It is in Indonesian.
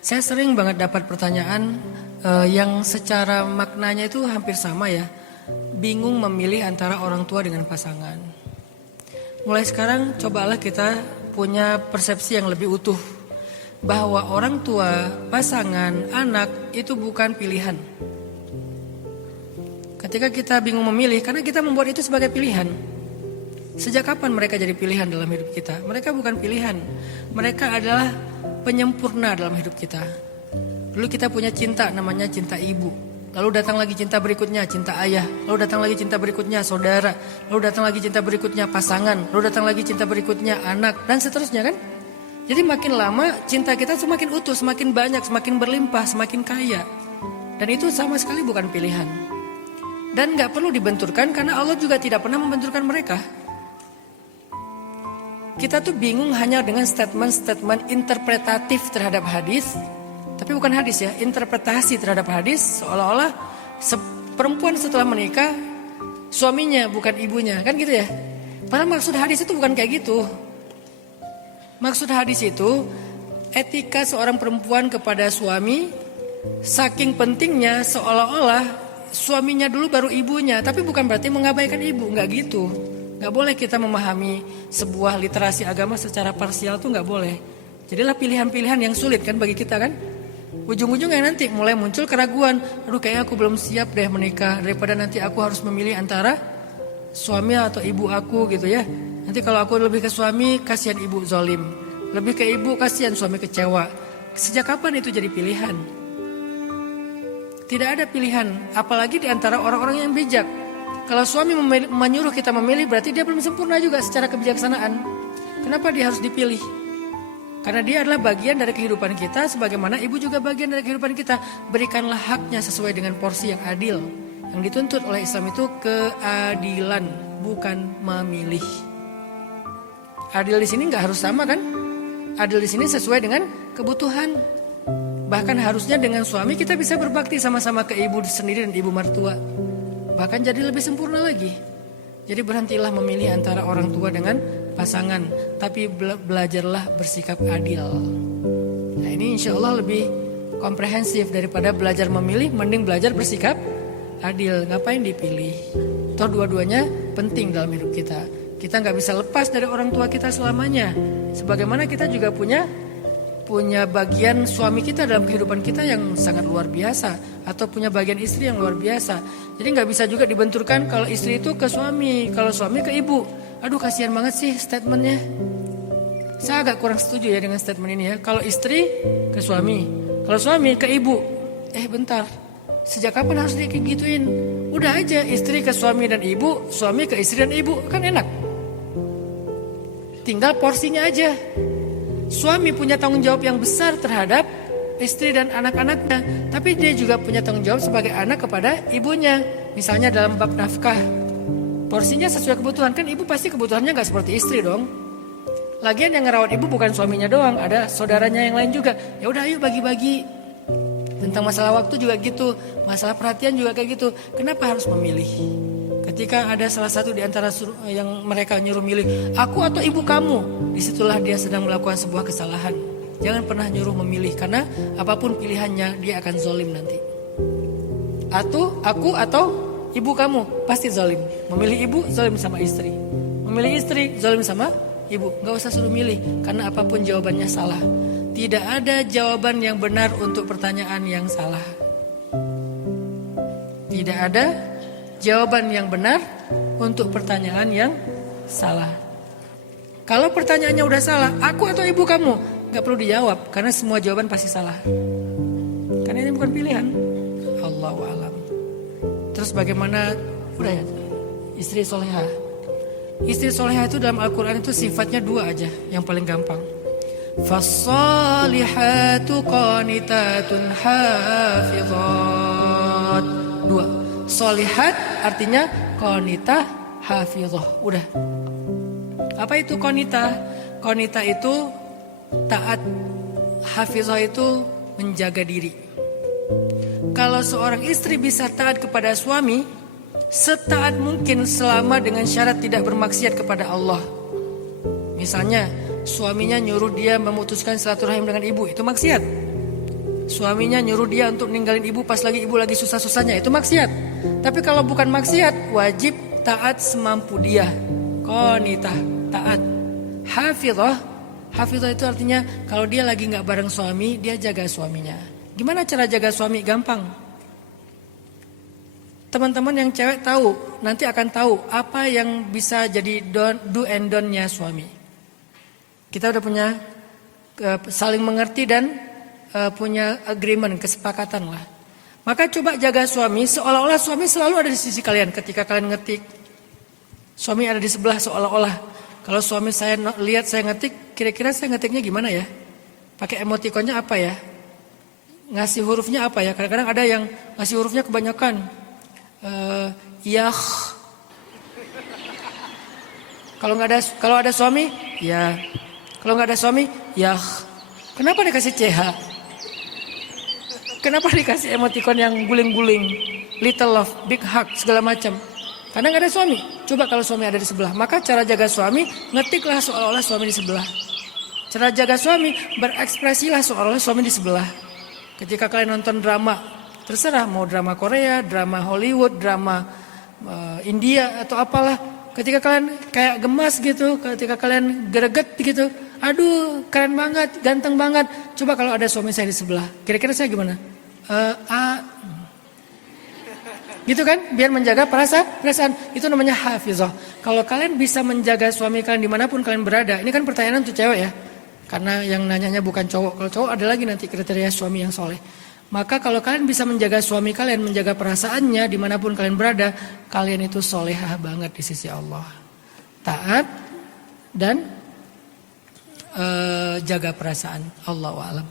Saya sering banget dapat pertanyaan yang secara maknanya itu hampir sama ya. Bingung memilih antara orang tua dengan pasangan. Mulai sekarang cobalah kita punya persepsi yang lebih utuh. Bahwa orang tua, pasangan, anak itu bukan pilihan. Ketika kita bingung memilih, karena kita membuat itu sebagai pilihan. Sejak kapan mereka jadi pilihan dalam hidup kita? Mereka bukan pilihan. Mereka adalah penyempurna dalam hidup kita. Dulu kita punya cinta namanya cinta ibu. Lalu datang lagi cinta berikutnya cinta ayah. Lalu datang lagi cinta berikutnya saudara. Lalu datang lagi cinta berikutnya pasangan. Lalu datang lagi cinta berikutnya anak. Dan seterusnya kan. Jadi makin lama cinta kita semakin utuh, semakin banyak, semakin berlimpah, semakin kaya. Dan itu sama sekali bukan pilihan. Dan gak perlu dibenturkan karena Allah juga tidak pernah membenturkan mereka. Kita tuh bingung hanya dengan statement-statement interpretatif terhadap hadis. Tapi bukan hadis ya, interpretasi terhadap hadis seolah-olah perempuan setelah menikah suaminya bukan ibunya, kan gitu ya. Padahal maksud hadis itu bukan kayak gitu. Maksud hadis itu etika seorang perempuan kepada suami saking pentingnya seolah-olah suaminya dulu baru ibunya, tapi bukan berarti mengabaikan ibu, nggak gitu. Nggak boleh kita memahami sebuah literasi agama secara parsial tuh nggak boleh. Jadilah pilihan-pilihan yang sulit kan bagi kita kan. Ujung-ujungnya nanti mulai muncul keraguan. Aduh kayaknya aku belum siap deh menikah. Daripada nanti aku harus memilih antara suami atau ibu aku gitu ya. Nanti kalau aku lebih ke suami kasihan ibu zalim. Lebih ke ibu kasihan suami kecewa. Sejak kapan itu jadi pilihan? Tidak ada pilihan. Apalagi di antara orang-orang yang bijak. Kalau suami menyuruh kita memilih berarti dia belum sempurna juga secara kebijaksanaan. Kenapa dia harus dipilih? Karena dia adalah bagian dari kehidupan kita sebagaimana ibu juga bagian dari kehidupan kita. Berikanlah haknya sesuai dengan porsi yang adil. Yang dituntut oleh Islam itu keadilan, bukan memilih. Adil di sini nggak harus sama kan? Adil di sini sesuai dengan kebutuhan. Bahkan harusnya dengan suami kita bisa berbakti sama-sama ke ibu sendiri dan ibu mertua. Bahkan jadi lebih sempurna lagi. Jadi berhentilah memilih antara orang tua dengan pasangan. Tapi belajarlah bersikap adil. Nah ini insya Allah lebih komprehensif daripada belajar memilih. Mending belajar bersikap adil. Ngapain dipilih? Toh dua-duanya penting dalam hidup kita. Kita gak bisa lepas dari orang tua kita selamanya. Sebagaimana kita juga punya bagian suami kita dalam kehidupan kita yang sangat luar biasa. Atau punya bagian istri yang luar biasa. Jadi gak bisa juga dibenturkan kalau istri itu ke suami. Kalau suami ke ibu. Aduh kasihan banget sih statementnya. Saya agak kurang setuju ya dengan statement ini ya. Kalau istri ke suami. Kalau suami ke ibu. Bentar. Sejak kapan harus kayak gituin? Udah aja istri ke suami dan ibu. Suami ke istri dan ibu. Kan enak. Tinggal porsinya aja. Suami punya tanggung jawab yang besar terhadap istri dan anak-anaknya. Tapi dia juga punya tanggung jawab sebagai anak kepada ibunya. Misalnya dalam bab nafkah. Porsinya sesuai kebutuhan. Kan ibu pasti kebutuhannya gak seperti istri dong. Lagian yang ngerawat ibu bukan suaminya doang. Ada saudaranya yang lain juga. Ya udah ayo bagi-bagi. Tentang masalah waktu juga gitu. Masalah perhatian juga kayak gitu. Kenapa harus memilih? Ketika ada salah satu di antara yang mereka nyuruh milih, aku atau ibu kamu, disitulah dia sedang melakukan sebuah kesalahan. Jangan pernah nyuruh memilih, karena apapun pilihannya dia akan zalim nanti. Atau aku atau ibu kamu, pasti zalim. Memilih ibu zalim sama istri. Memilih istri zalim sama ibu. Gak usah suruh milih, karena apapun jawabannya salah. Tidak ada jawaban yang benar untuk pertanyaan yang salah. Tidak ada jawaban yang benar untuk pertanyaan yang salah. Kalau pertanyaannya udah salah, aku atau ibu kamu, gak perlu dijawab karena semua jawaban pasti salah. Karena ini bukan pilihan. Allahu a'lam. Terus bagaimana? Udah ya. Istri solehah. Istri solehah itu dalam Al-Quran itu sifatnya dua aja, yang paling gampang. Fassalihatu qanitatun hafizat. Dua. Solihat artinya qanitah hafizah. Udah. Apa itu qanitah? Qanitah itu taat. Hafizah itu menjaga diri. Kalau seorang istri bisa taat kepada suami, setaat mungkin selama dengan syarat tidak bermaksiat kepada Allah. Misalnya suaminya nyuruh dia memutuskan silaturahim dengan ibu, itu maksiat. suaminya nyuruh dia untuk ninggalin ibu pas ibu lagi susah-susahnya, itu maksiat. Tapi kalau bukan maksiat, wajib taat semampu dia. Qanitah, taat. Hafizah itu artinya kalau dia lagi nggak bareng suami, dia jaga suaminya. Gimana cara jaga suami? Gampang. Teman-teman yang cewek tahu, nanti akan tahu apa yang bisa jadi do and don't-nya suami. Kita udah punya saling mengerti dan punya agreement, kesepakatan lah. Maka coba jaga suami seolah-olah suami selalu ada di sisi kalian. Ketika kalian ngetik, suami ada di sebelah seolah-olah. Kalau suami saya lihat saya ngetik, kira-kira saya ngetiknya gimana ya? Pakai emotikonnya apa ya? Ngasih hurufnya apa ya? Kadang-kadang ada yang ngasih hurufnya kebanyakan. Yah. Kalau ada suami, ya. Kalau nggak ada suami, yah. Kenapa dikasih CH? Kenapa dikasih emotikon yang guling-guling, little love, big hug, segala macam? Karena nggak ada suami. Coba kalau suami ada di sebelah, maka cara jaga suami ngetiklah seolah-olah suami di sebelah. Cara jaga suami berekspresilah seolah-olah suami di sebelah. Ketika kalian nonton drama, terserah mau drama Korea, drama Hollywood, drama India atau apalah. Ketika kalian kayak gemas gitu, ketika kalian greget gitu, aduh keren banget, ganteng banget. Coba kalau ada suami saya di sebelah, kira-kira saya gimana? Gitu kan, biar menjaga perasaan. Itu namanya hafizah. Kalau kalian bisa menjaga suami kalian dimanapun kalian berada, ini kan pertanyaan untuk cewek ya, karena yang nanyanya bukan cowok. Kalau cowok ada lagi nanti kriteria suami yang soleh. Maka kalau kalian bisa menjaga suami kalian, menjaga perasaannya dimanapun kalian berada, kalian itu solehah banget di sisi Allah. Taat dan jaga perasaan. Allahu a'lam.